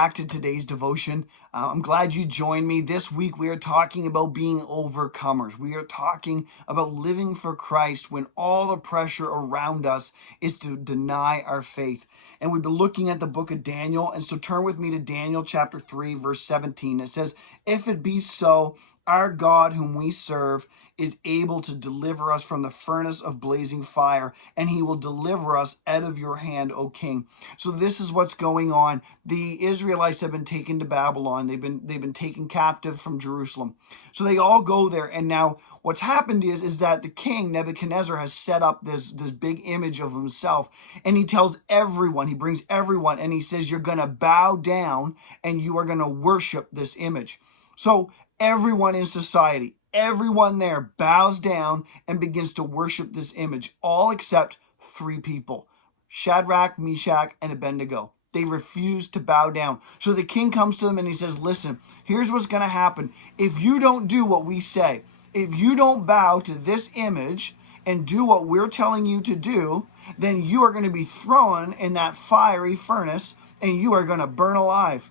back to today's devotion. I'm glad you joined me. This week we are talking about being overcomers. We are talking about living for Christ when all the pressure around us is to deny our faith. And we've been looking at the book of Daniel. And so turn with me to Daniel chapter 3, verse 17. It says, "If it be so, our God whom we serve is able to deliver us from the furnace of blazing fire, and he will deliver us out of your hand, O king." So this is what's going on. The Israelites have been taken to Babylon. They've been taken captive from Jerusalem. So they all go there, and now what's happened is that the king Nebuchadnezzar has set up this big image of himself, and he tells everyone, he brings everyone, and he says, "You're going to bow down and you are going to worship this image." So everyone in society, everyone there bows down and begins to worship this image, all except three people: Shadrach, Meshach, and Abednego. They refuse to bow down. So the king comes to them and he says, "Listen, here's what's going to happen. If you don't do what we say, if you don't bow to this image and do what we're telling you to do, then you are going to be thrown in that fiery furnace and you are going to burn alive."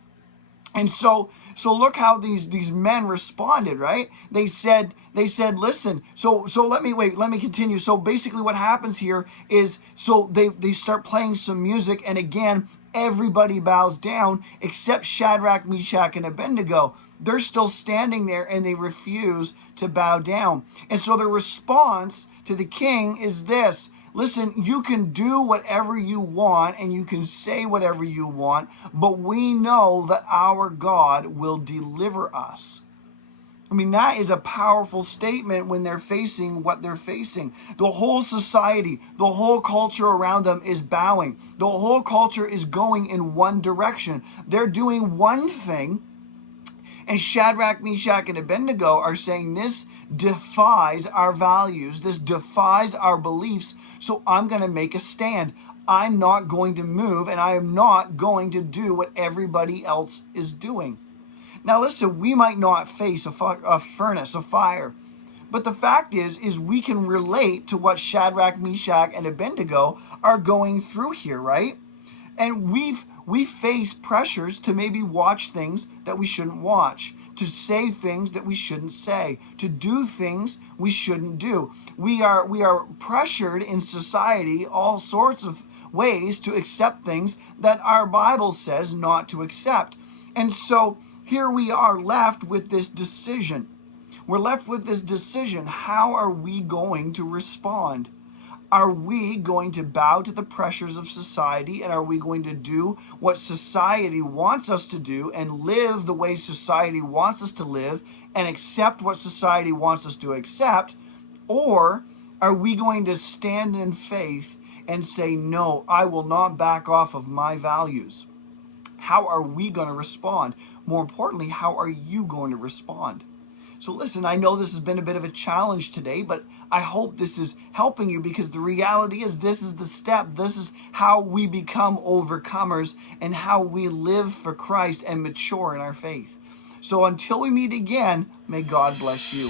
And so look how these men responded, right? They said, "Listen, so let me continue." So basically what happens here is, so they start playing some music, and again, everybody bows down except Shadrach, Meshach, and Abednego. They're still standing there and they refuse to bow down. And so the response to the king is this: "Listen, you can do whatever you want and you can say whatever you want, but we know that our God will deliver us." I mean, that is a powerful statement when they're facing what they're facing. The whole society, the whole culture around them is bowing. The whole culture is going in one direction. They're doing one thing, and Shadrach, Meshach, and Abednego are saying, "This defies our values. This defies our beliefs. So I'm going to make a stand. I'm not going to move, and I am not going to do what everybody else is doing." Now listen, we might not face a furnace, a fire, but the fact is we can relate to what Shadrach, Meshach, and Abednego are going through here, right? And we face pressures to maybe watch things that we shouldn't watch, to say things that we shouldn't say, to do things we shouldn't do. We are pressured in society all sorts of ways to accept things that our Bible says not to accept. And so here we are left with this decision. We're left with this decision. How are we going to respond? Are we going to bow to the pressures of society, and are we going to do what society wants us to do and live the way society wants us to live and accept what society wants us to accept? Or are we going to stand in faith and say, "No, I will not back off of my values"? How are we going to respond? More importantly, how are you going to respond? So listen, I know this has been a bit of a challenge today, but I hope this is helping you, because the reality is this is the step. This is how we become overcomers and how we live for Christ and mature in our faith. So until we meet again, may God bless you.